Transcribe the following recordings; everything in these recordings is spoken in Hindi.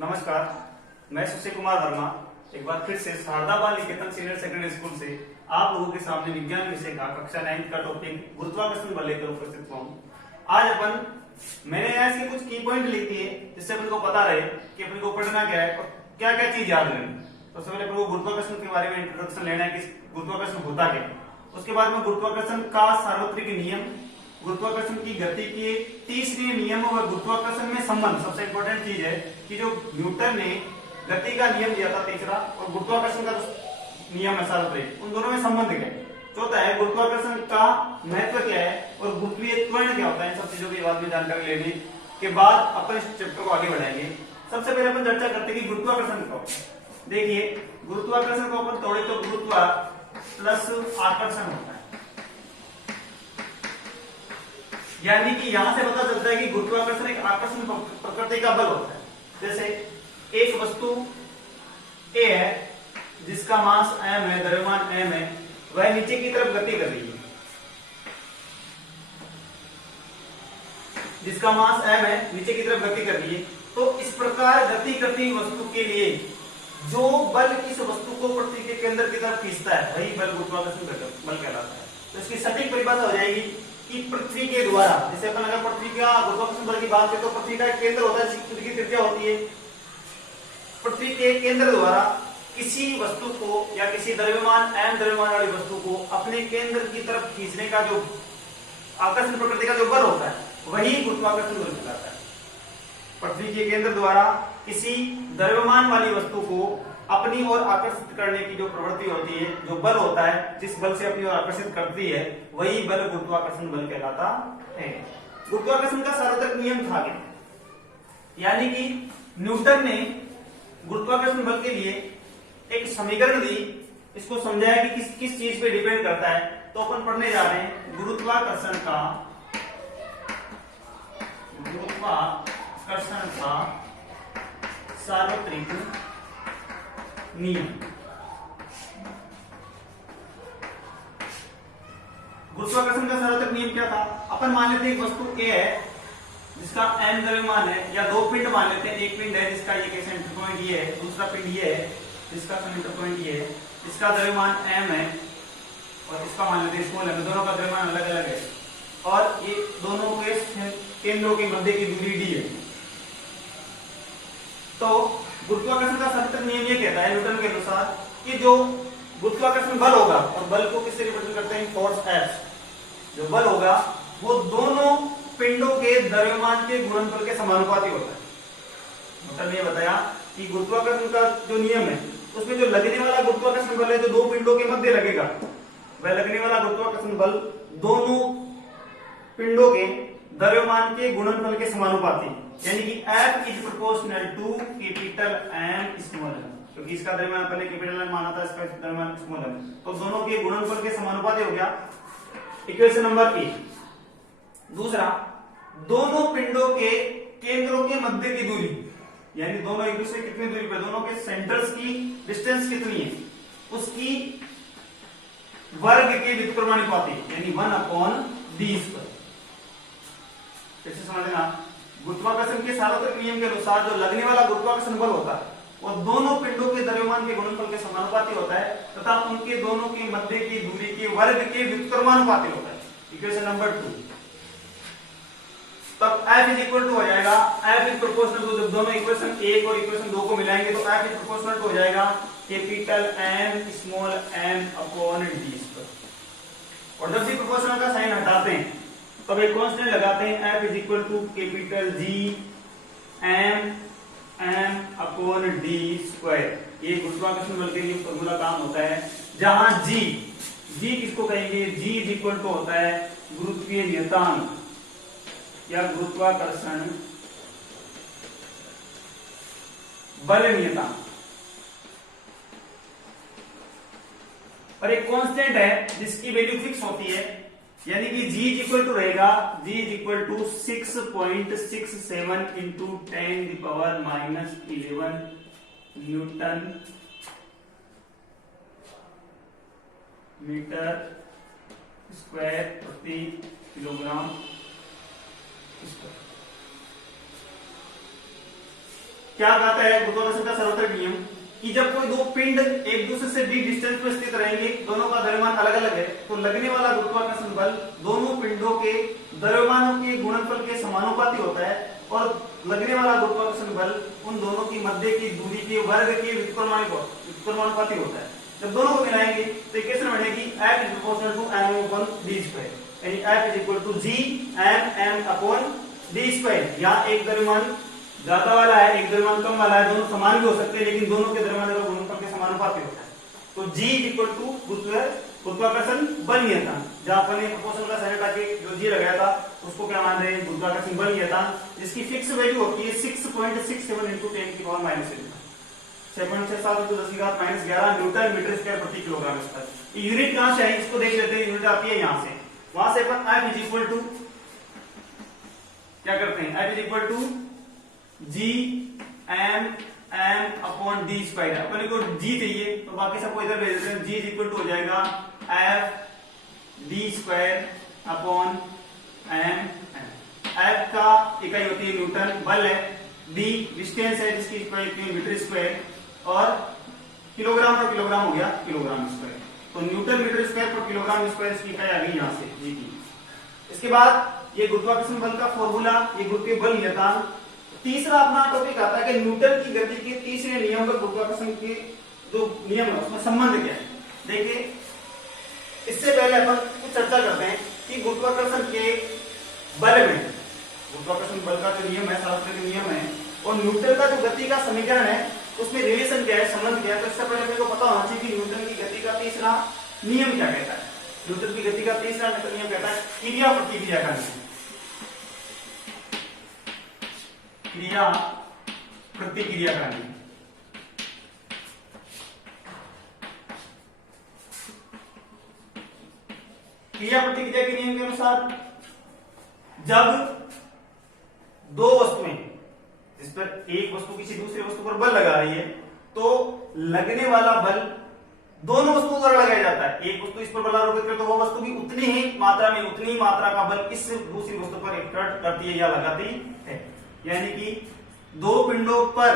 नमस्कार, मैं सुशील कुमार वर्मा एक बार फिर से शारदा बाल निकेतन सीनियर सेकेंडरी स्कूल से आप लोगों के सामने विज्ञान विषय का कक्षा 9 का टॉपिक गुरुत्वाकर्षण बल लेकर उपस्थित हुआ हूँ। आज मैंने यहाँ इसके कुछ की पॉइंट लिखी है जिससे अपन को पता रहे कि अपन को पढ़ना क्या है और क्या क्या चीज याद रखनी। तो सबसे पहले अपन को गुरुत्वाकर्षण के बारे में इंट्रोडक्शन लेना है कि गुरुत्वाकर्षण होता क्या है। उसके बाद में गुरुत्वाकर्षण का सार्वत्रिक नियम, गुरुत्वाकर्षण की गति के तीसरे नियम और गुरुत्वाकर्षण में संबंध। सबसे इंपॉर्टेंट चीज है कि जो न्यूटन ने गति का नियम दिया था तीसरा और गुरुत्वाकर्षण का जो नियम है सार्वत्रिक, उन दोनों में संबंध क्या है। चौथा है गुरुत्वाकर्षण का महत्व क्या है और गुरुत्वीय त्वरण क्या होता है। इन सब चीजों के बाद में जानकारी लेने के बाद अपन इस चैप्टर को आगे बढ़ाएंगे। सबसे पहले अपन चर्चा करते हैं कि गुरुत्वाकर्षण क्या होता है। देखिए, गुरुत्वाकर्षण को अपन तोड़े तो गुरुत्व प्लस आकर्षण होता है, यानी कि यहां से पता चलता है कि गुरुत्वाकर्षण एक आकर्षण प्रकृति का बल होता है। जैसे एक वस्तु ए है जिसका मास m है, द्रव्यमान m है, वह नीचे की तरफ गति कर रही है। जिसका मास m है, नीचे की तरफ गति कर रही है। तो इस प्रकार गति करती वस्तु के लिए जो बल इस वस्तु को पृथ्वी के केंद्र की तरफ खींचता है वही बल गुरुत्वाकर्षण बल कहलाता है। तो इसकी सटीक परिभाषा हो जाएगी कि पृथ्वी के द्वारा, जैसे अपन अगर पृथ्वी का गुरुत्वाकर्षण बल की बात करें तो पृथ्वी का एक केंद्र होता है जिसकी त्रिज्या होती है। पृथ्वी के केंद्र द्वारा किसी वस्तु को या किसी द्रव्यमान m द्रव्यमान वाली वस्तु को अपने केंद्र की तरफ खींचने का जो आकर्षण प्रकृति का जो बल होता है वही गुरुत्वाकर्षण बल कहलाता है। पृथ्वी के केंद्र द्वारा किसी द्रव्यमान वाली वस्तु को अपनी ओर आकर्षित करने की जो प्रवृत्ति होती है, जो बल होता है, जिस बल से अपनी ओर आकर्षित करती है, वही बल गुरुत्वाकर्षण बल कहलाता है। गुरुत्वाकर्षण का सार्वत्रिक नियम था क्या? यानी कि न्यूटन ने गुरुत्वाकर्षण बल के लिए एक समीकरण दी, इसको समझाया कि किस चीज पे डिपेंड करता है। तो अपन पढ़ने जा रहे हैं गुरुत्वाकर्षण का सार्वत्रिक नियम। गुरुत्वाकर्षण का सार्वत्रिक नियम क्या था? अपन मान लेते हैं एक वस्तु A है जिसका m द्रव्यमान है, या दो पिंड मान लेते हैं। एक पिंड है जिसका ये सेंटर पॉइंट ये है, दूसरा पिंड ये है जिसका सेंटर पॉइंट ये है। इसका द्रव्यमान m है और इसका मान लेते हैं स्मॉल m। दोनों का द्रव्यमान अलग अलग है और ये दोनों के केंद्रों के मध्य की दूरी d है। तो गुरुत्वाकर्षण का सार्वत्रिक नियम ये कहता है न्यूटन के अनुसार कि जो गुरुत्वाकर्षण बल होगा, और बल को किससे रिप्रेजेंट करते हैं? Force F। जो बल होगा वो दोनों पिंडों के द्रव्यमान के गुणनफल के समानुपाती होता है। मतलब ये बताया कि गुरुत्वाकर्षण का जो नियम है उसमें जो लगने वाला गुरुत्वाकर्षण बल है जो दो पिंडों के मध्य लगेगा, वह लगने वाला गुरुत्वाकर्षण बल दोनों पिंडों के द्रव्यमान के गुणनफल के समानुपाती, यानी कि F is proportional to capital M small m। क्योंकि इसका द्रव्यमान पहले कैपिटल M माना था, इसका द्रव्यमान स्मॉल m, तो दोनों के गुणनफल के समानुपाती हो गया। Equation number 1। दूसरा, दोनों पिंडों के केंद्रों के मध्य की दूरी, यानी दोनों एक दूसरे कितनी दूरी पर, दोनों के सेंटर्स की डिस्टेंस कितनी है, उसकी वर्ग के व्युत्क्रमानुपाती, यानी 1/d²। कैसे समझना? गुरुत्वाकर्षण के सार्वत्रिक नियम के अनुसार जो लगने वाला गुरुत्वाकर्षण बल होता है वो दोनों पिंडों के द्रव्यमान के गुणनफल के समानुपाती होता है तथा उनके दोनों के मध्य की दूरी के वर्ग के व्युत्क्रमानुपाती होता है। Equation number 2। तब F इज इक्वल टू हो जाएगा, F इज प्रोपोर्शनल टू, जब दोनों इक्वेशन 1 और इक्वेशन 2 को मिलाएंगे तो F इज प्रोपोर्शनल टू हो जाएगा capital M small m upon d²। और जब भी प्रोपोर्शनल का साइन हटाते हैं तब एक कांस्टेंट लगाते हैं, F is equal to capital G m upon d²। ये गुरुत्वाकर्षण बल के लिए फॉर्मूला काम होता है, जहां G किसको कहेंगे? G इज इक्वल टू होता है गुरुत्वीय नियतांक या गुरुत्वाकर्षण बल नियतांक। और एक कांस्टेंट है जिसकी वैल्यू फिक्स होती है, यानी कि G इज इक्वल टू रहेगा, G is equal to 6.67 into 10⁻11 newton metre square प्रति किलोग्राम। क्या कहता है गुरुत्वाकर्षण का सर्वत्र नियम कि जब कोई दो पिंड एक दूसरे से d डिस्टेंस पर स्थित रहेंगे, दोनों का द्रव्यमान अलग अलग है, तो लगने वाला गुरुत्वाकर्षण बल दोनों पिंडों के द्रव्यमानों के गुणनफल के समानुपाती होता है और लगने वाला गुरुत्वाकर्षण बल उन दोनों की मध्य की दूरी के वर्ग के व्युत्क्रमानुपाती होता है। जब दोनों को मिलाएंगे तो इक्वेशन बनेगी F is proportional to m upon d square, यानी F is equal to G m upon d square। यहाँ एक द्रव्यमान ज्यादा वाला है, एक द्रव्यमान कम वाला है, दोनों समान भी हो सकते हैं लेकिन दोनों के द्रव्यमान का गुणनफल के समानुपाती होता है। तो G is equal to गुरुत्वाकर्षण बल नियतांक, जहां अपन ने प्रोपोर्शनल का साइन हटा के जो G लगाया था उसको क्या मान रहे हैं, गुरुत्वाकर्षण बल नियतांक, जिसकी फिक्स वैल्यू होती है 6.67 into 10 की पावर माइनस 6.67 into 10 की घात माइनस 11 न्यूटन मीटर स्क्वायर प्रति किलोग्राम स्क्वायर। ये यूनिट कहां से है इसको देख लेते हैं। यूनिट आती है यहां से, वहां से अपन F is equal to क्या करते हैं, F is equal to G m upon d square. अपन को G चाहिए तो बाकी सबको इधर भेज देते हैं। G is equal to हो जाएगा F d square upon m। F का इकाई होती है न्यूटन, बल है, d डिस्टेंस है जिसकी इकाई होती है मीटर स्क्वायर, और किलोग्राम और किलोग्राम हो गया किलोग्राम स्क्वायर। तो न्यूटन मीटर स्क्वायर पर किलोग्राम स्क्वायर इसकी इकाई आ गई यहां से G की। इसके बाद ये गुरुत्वाकर्षण बल का फॉर्मूला, ये गुरुत्वीय बल नियतांक। तीसरा अपना टॉपिक आता है कि न्यूटन की गति के तीसरे नियम पर गुरुत्वाकर्षण के जो नियम है उसमें संबंध क्या है। देखिए इससे पहले अपन कुछ चर्चा करते हैं कि गुरुत्वाकर्षण के बल में, गुरुत्वाकर्षण बल का जो नियम है, शास्त्र के नियम है, और न्यूटन का जो गति का समीकरण है उसमें रिलेशन क्या है, संबंध क्या है। तो इससे पहले मेरे को पता होना चाहिए कि न्यूटन की गति का तीसरा नियम क्या कहता है। न्यूटन की गति का तीसरा नियम कहता है क्रिया प्रतिक्रिया का नियम। क्रिया प्रतिक्रिया का नियम। क्रिया प्रतिक्रिया के नियम के अनुसार जब दो वस्तुएं जिस पर एक वस्तु किसी दूसरे वस्तु पर बल लगा रही है तो लगने वाला बल दोनों वस्तुओं द्वारा लगाया जाता है। एक वस्तु इस पर बल आरोपित करे तो वो वस्तु भी उतनी ही मात्रा का बल इस दूसरी वस्तु पर एक्सर्ट करती है या लगाती है। यानी कि दो पिंडों पर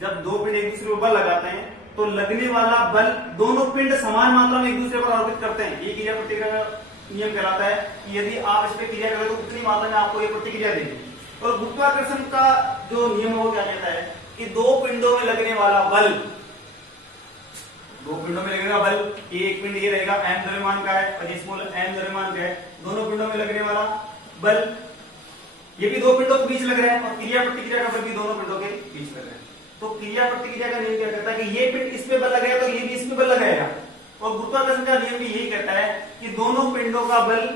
जब दो पिंड एक दूसरे पर बल लगाते हैं तो लगने वाला बल दोनों पिंड समान मात्रा में एक दूसरे पर आरोपित करते हैं। ये क्रिया प्रतिक्रिया का नियम कहलाता है कि यदि आप इस पर क्रिया करें तो उतनी मात्रा में आपको ये प्रतिक्रिया देगी। और गुरुत्वाकर्षण का जो नियम है वो क्या कहता है कि दो पिंडों में लगने वाला बल, दो पिंडों में लगेगा बल, एक पिंड ये रहेगा m द्रव्यमान का है और ये स्मॉल m द्रव्यमान का है, दोनों पिंडों में लगने वाला बल ये भी दो पिंडों के बीच लग रहा है और क्रिया प्रतिक्रिया का बल भी दोनों पिंडों के बीच लग रहा है। तो क्रिया प्रतिक्रिया का नियम क्या कहता है कि ये पिंड इस पे बल लगाएगा तो ये भी इस पे बल लगाएगा। और गुरुत्वाकर्षण का नियम भी यही कहता है कि दोनों पिंडों का बल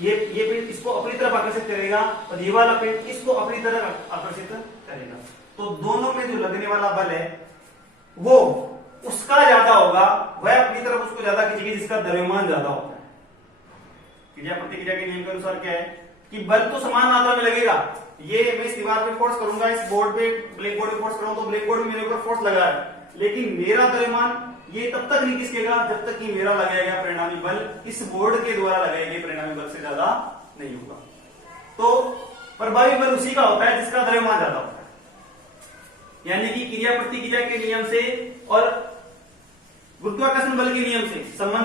ये पिंड इसको अपनी तरफ आकर्षित करेगा और ये वाला पिंड इसको अपनी तरफ आकर्षित करेगा। तो दोनों में जो लगने वाला बल है वो उसका ज्यादा होगा, वह अपनी तरफ उसको ज्यादा खींचेगी जिसका द्रव्यमान ज्यादा होता है। क्रिया प्रतिक्रिया के नियम के अनुसार क्या है कि बल तो समान मात्रा में लगेगा। ये मैं इस दीवार पे फोर्स करूंगा, इस बोर्ड पे ब्लैक बोर्ड पे फोर्स करूंगा तो ब्लैक बोर्ड में मेरे ऊपर फोर्स लगा है, लेकिन मेरा द्रव्यमान ये तब तक नहीं खिसकेगा जब तक कि मेरा लगाया गया परिणामी बल इस बोर्ड के द्वारा लगाए गए परिणामी बल से ज्यादा नहीं होगा। तो प्रभावी बल उसी का होता है जिसका द्रव्यमान ज्यादा होता है। यानी कि क्रिया प्रतिक्रिया के नियम से और गुरुत्वाकर्षण बल के नियम से संबंधित